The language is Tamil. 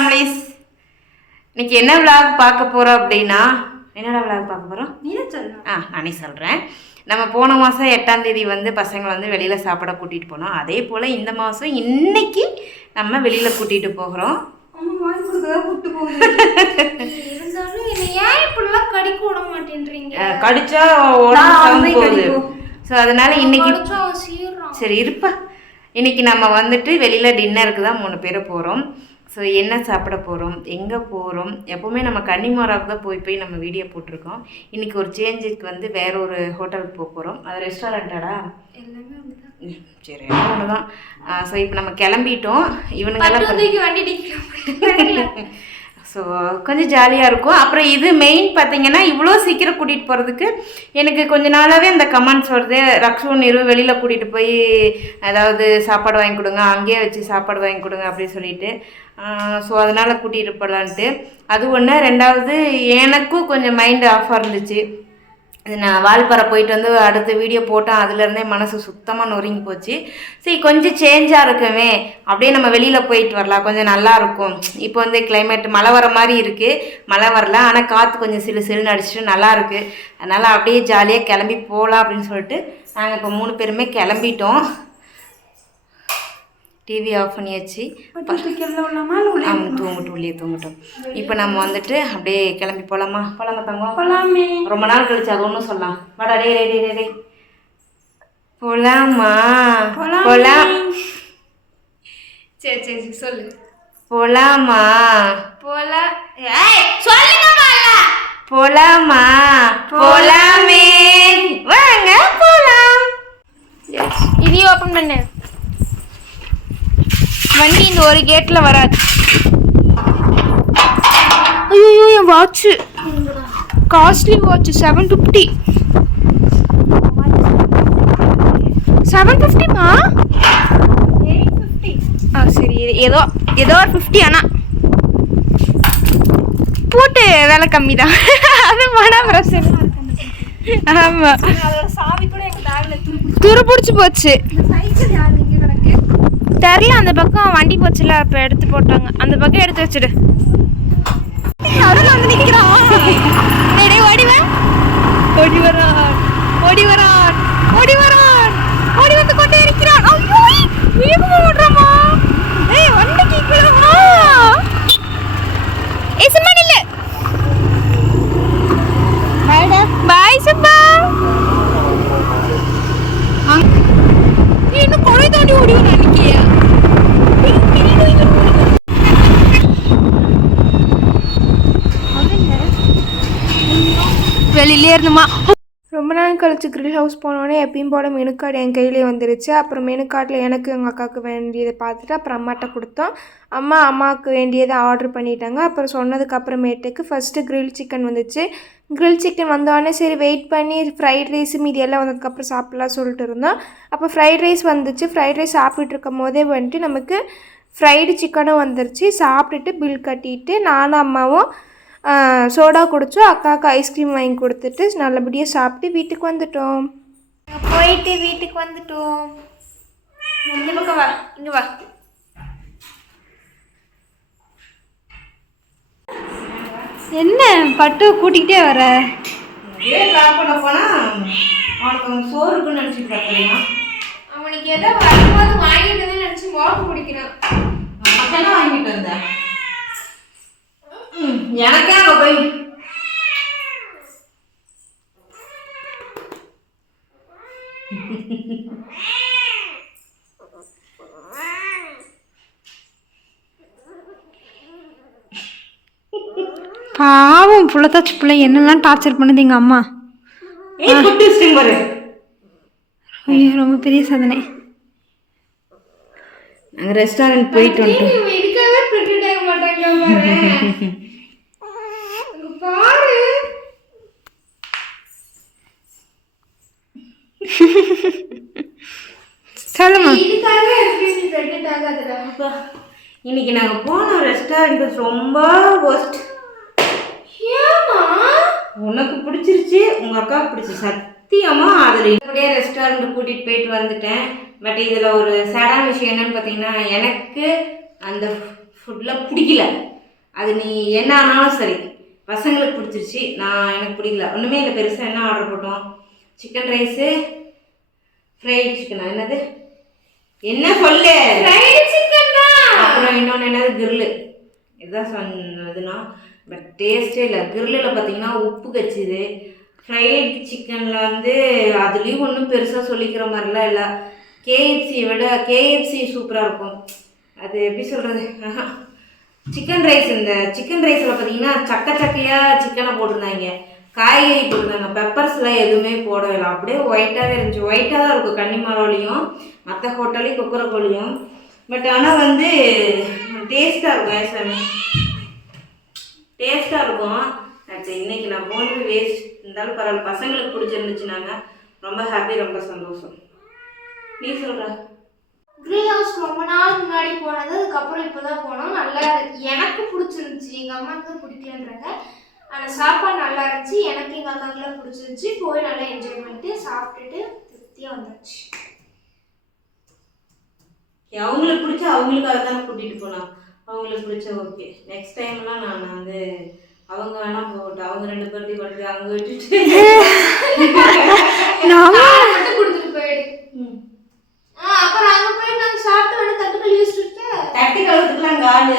ஃபேமிலிஸ். இன்னைக்கு என்ன விளாக் பார்க்க போகிறோம் அப்படின்னா, என்னடா விளாக் பார்க்க போகிறோம்? நானே சொல்கிறேன். நம்ம போன மாதம் 8ஆம் தேதி வந்து பசங்களை வந்து வெளியில் சாப்பிட கூட்டிகிட்டு போனோம். அதே போல் இந்த மாதம் இன்னைக்கு நம்ம வெளியில் கூட்டிகிட்டு போகிறோம். கடிச்சா உடம்பு போகுது. ஸோ அதனால இன்னைக்கு சரி இருப்பா. இன்னைக்கு நம்ம வந்துட்டு வெளியில் டின்னருக்கு தான் 3 பேர் போகிறோம். ஸோ என்ன சாப்பிட போகிறோம், எங்கே போகிறோம், எப்போவுமே நம்ம கன்னிமாராவுக்கு தான் போய் நம்ம வீடியோ போட்டிருக்கோம். இன்றைக்கி ஒரு சேஞ்சுக்கு வந்து வேற ஒரு ஹோட்டலுக்கு போக போகிறோம். அது ரெஸ்டாரண்ட்டாடா? சரி ஒன்று தான். ஸோ இப்போ நம்ம கிளம்பிட்டோம். இவனுங்கெல்லாம் ஸோ கொஞ்சம் ஜாலியாக இருக்கும். அப்புறம் இது மெயின் பார்த்தீங்கன்னா, இவ்வளோ சீக்கிரம் கூட்டிகிட்டு போகிறதுக்கு எனக்கு கொஞ்ச நாளாகவே அந்த கமெண்ட்ஸ் வருது. ரக்ஷு நீரு வெளியில் கூட்டிகிட்டு போய் ஏதாவது சாப்பாடு வாங்கி கொடுங்க, அங்கேயே வச்சு சாப்பாடு வாங்கி கொடுங்க அப்படின்னு சொல்லிட்டு, ஸோ அதனால் கூட்டிகிட்டு போகலான்ட்டு. அது ஒன்று. ரெண்டாவது எனக்கும் கொஞ்சம் மைண்டு ஆஃபாக இருந்துச்சு. நான் வால்பாறை போயிட்டு வந்து அடுத்த வீடியோ போட்டேன். அதுலேருந்தே மனசு சுத்தமாக நொறுங்கி போச்சு. சரி கொஞ்சம் சேஞ்சாக இருக்குமே, அப்படியே நம்ம வெளியில் போயிட்டு வரலாம், கொஞ்சம் நல்லாயிருக்கும். இப்போ வந்து கிளைமேட் மழை வர மாதிரி இருக்குது. மழை வரல, ஆனால் காற்று கொஞ்சம் சிலு சிலுன்னு அடிச்சுட்டு நல்லாயிருக்கு. அதனால் அப்படியே ஜாலியாக கிளம்பி போகலாம் அப்படின்னு சொல்லிட்டு நாங்கள் இப்போ 3 பேருமே கிளம்பிட்டோம். டிவி ஆஃப் பண்ணியாச்சு. தூங்கட்டும், உள்ளே தூங்கட்டும். இப்போ நம்ம வந்துட்டு அப்படியே கிளம்பி போகலாமா? தங்கம் ரொம்ப நாள் கழிச்சு அது ஒன்றும் சொல்லலாம். வாடா டே டே டே டே போலாமா? போலாம். சரி சரி சொல்லு. போலாமா? போலாமா? போலாமே, வாங்க போலாம். இதையும் ஓப்பன் பண்ணு. வண்டி இந்த ஒரு கேட்டில் வராது. ஐயோ என் வாட்சு, காஸ்ட்லி வாட்சு, 750. 750மா? 850. சரி ஏதோ ஒரு 50. ஆனால் போட்டு விலை கம்மி தான். அது மனப்பிரசன். ஆமாம், சாவி கூட எங்கள் பேக்கில் துரு பிடிச்சி போச்சு. தெரில, அந்த பக்கம் வண்டி போச்சுல, அப்போ எடுத்து போட்டாங்க. அந்த பக்கம் எடுத்து வச்சுடு. வந்து நிற்கிறான். ஓடி வந்து கொண்டே இருக்கிறான். வேகமா ஓடுறாமா? ஏய் வண்டி கேட்கலாமா? ஏய் சும்மா நில்லு. பாய் சுப்பா. இன்னும் கொலை தாண்டி ஓடி வர நினைக்கிறியா? வெளியிலே இருந்துமா. ரொம்ப நாள் கழிச்சு கிரில் ஹவுஸ் போனோடனே எப்பயும் போல மெனு கார்டு என் கையிலே வந்துருச்சு. அப்புறம் மெனு கார்டில் எனக்கு எங்கள் அக்காவுக்கு வேண்டியதை பார்த்துட்டு அப்புறம் அம்மாட்ட கொடுத்தோம். அம்மாவுக்கு வேண்டியதை ஆர்டர் பண்ணிட்டாங்க. அப்புறம் சொன்னதுக்கு அப்புறமேட்டுக்கு ஃபஸ்ட்டு கிரில் சிக்கன் வந்துச்சு. கிரில் சிக்கன் வந்தோடனே சரி வெயிட் பண்ணி ஃப்ரைட் ரைஸு மீதி எல்லாம் வந்ததுக்கப்புறம் சாப்பிட்லாம் சொல்லிட்டு இருந்தோம். அப்போ ஃப்ரைட் ரைஸ் வந்துச்சு. ஃப்ரைட் ரைஸ் சாப்பிட்டுட்டு இருக்கும் போதே வந்துட்டு நமக்கு ஃப்ரைடு சிக்கனும் வந்துருச்சு. சாப்பிட்டுட்டு பில் கட்டிட்டு நானும் அம்மாவும் சோடா குடித்தோம். அக்காவுக்கு ஐஸ்கிரீம் வாங்கி கொடுத்துட்டு நல்லபடியாக சாப்பிட்டு வீட்டுக்கு வந்துட்டோம். போயிட்டு வீட்டுக்கு வந்துட்டோம். இந்த பக்கம் வா, இங்கே வா. என்ன பட்டு கூட்டிகிட்டே வர? சோறுக்குன்னு நினச்சிட்டு பார்க்குறீங்க. அவனுக்கு ஏதோ வரும்போது வாங்கிட்டு வந்து நினச்சி மோப்பு பிடிக்கிறான். அதெல்லாம் வாங்கிட்டு வந்தேன். எனக்கே அங்கே போய் பாவம் புள்ளத்தாச்சு பிள்ளை என்னெல்லாம் டார்ச்சர் பண்ணுது எங்கள் அம்மா. ஐயோ ரொம்ப பெரிய சாதனை. நாங்கள் ரெஸ்டாரண்ட் போயிட்டு வந்துட்டோம். சொல்லுமா. இன்னைக்கு நாங்கள் போன ரெஸ்டாரண்ட் ரொம்ப ஒஸ்ட். உனக்கு பிடிச்சிருச்சு, உங்கள் அக்காவுக்கு பிடிச்சிருச்சு. சத்தியமாக அதில் என்னுடைய ரெஸ்டாரண்ட் கூட்டிகிட்டு போயிட்டு வந்துட்டேன். பட் இதில் ஒரு சேடான விஷயம் என்னன்னு பார்த்தீங்கன்னா, எனக்கு அந்த ஃபுட்டில் பிடிக்கல. அது நீ என்ன ஆனாலும் சரி, பசங்களுக்கு பிடிச்சிருச்சு, எனக்கு பிடிக்கல, ஒன்றுமே இல்லை. பெருசாக என்ன ஆர்டர் போட்டோம்? சிக்கன் ரைஸு, ஃப்ரைட் சிக்கனா, என்னது என்ன சொல்லு, அப்புறம் இன்னொன்று என்னது கிரில்லு. இதுதான் சொன்னதுன்னா, பட் டேஸ்ட்டே இல்லை. கிரில்லில் பார்த்தீங்கன்னா உப்பு கச்சிது. ஃப்ரைட் சிக்கனில் வந்து அதுலேயும் ஒன்றும் பெருசாக சொல்லிக்கிற மாதிரிலாம் இல்லை. கேஎஃப்சியை விட கேஎஃப்சி சூப்பராக இருக்கும். அது எப்படி சொல்கிறது, சிக்கன் ரைஸ், இந்த சிக்கன் ரைஸில் பார்த்தீங்கன்னா சக்கையாக சிக்கனை போட்டிருந்தாங்க, காய்கறி போட்டிருந்தாங்க, பெப்பர்ஸ்லாம் எதுவுமே போடவே இல்லை. அப்படியே ஒயிட்டாகவே இருந்துச்சு. ஒயிட்டாக தான் இருக்கும் கன்னிமரோலையும் மற்ற ஹோட்டலையும் கொக்கரக்கோலையும். பட் ஆனால் வந்து டேஸ்ட்டாக இருக்கும். சாமி டேஸ்ட்டாக இருக்கும். அது இன்னைக்கு நான் போனது வேஸ்ட். இருந்தாலும் பரவாயில்ல, பசங்களுக்கு பிடிச்சிருந்துச்சுனாங்க ரொம்ப ஹாப்பி, ரொம்ப சந்தோஷம். நீ சொல்கிற? கிரில் ஹவுஸ் ரொம்ப நாள் முன்னாடி போனது, அதுக்கப்புறம் இப்போ தான் போனோம். நல்லா எனக்கு பிடிச்சிருந்துச்சி, எங்கள் அம்மாவுக்கு பிடிக்கலன்றாங்க. ஆனால் சாப்பாடு நல்லா இருந்துச்சு, எனக்கு எங்கள் அக்காவுக்குலாம் பிடிச்சிருந்துச்சி. போய் நல்லா என்ஜாய் பண்ணிட்டு சாப்பிட்டுட்டு திருப்தியாக வந்துடுச்சு. அவங்களுக்கு பிடிச்சா அவங்களுக்காக தானே கூட்டிகிட்டு போனோம். அவங்களுக்கு பிடிச்சா ஓகே. நெக்ஸ்ட் டைம்லாம் நான் வந்து அவங்க வேணா போகட்டும், அவங்க 2 பேர்த்தையும் கொண்டு போய் அங்கே விட்டுட்டு மட்டும் கொடுத்துட்டு போயிடு. அப்புறம் அங்கே போய் நாங்கள் சாப்பிட்டு வந்து தட்டு கழுவி வச்சுட்டு தட்டு கழுவுறதுக்குலாம் அங்கே ஆள்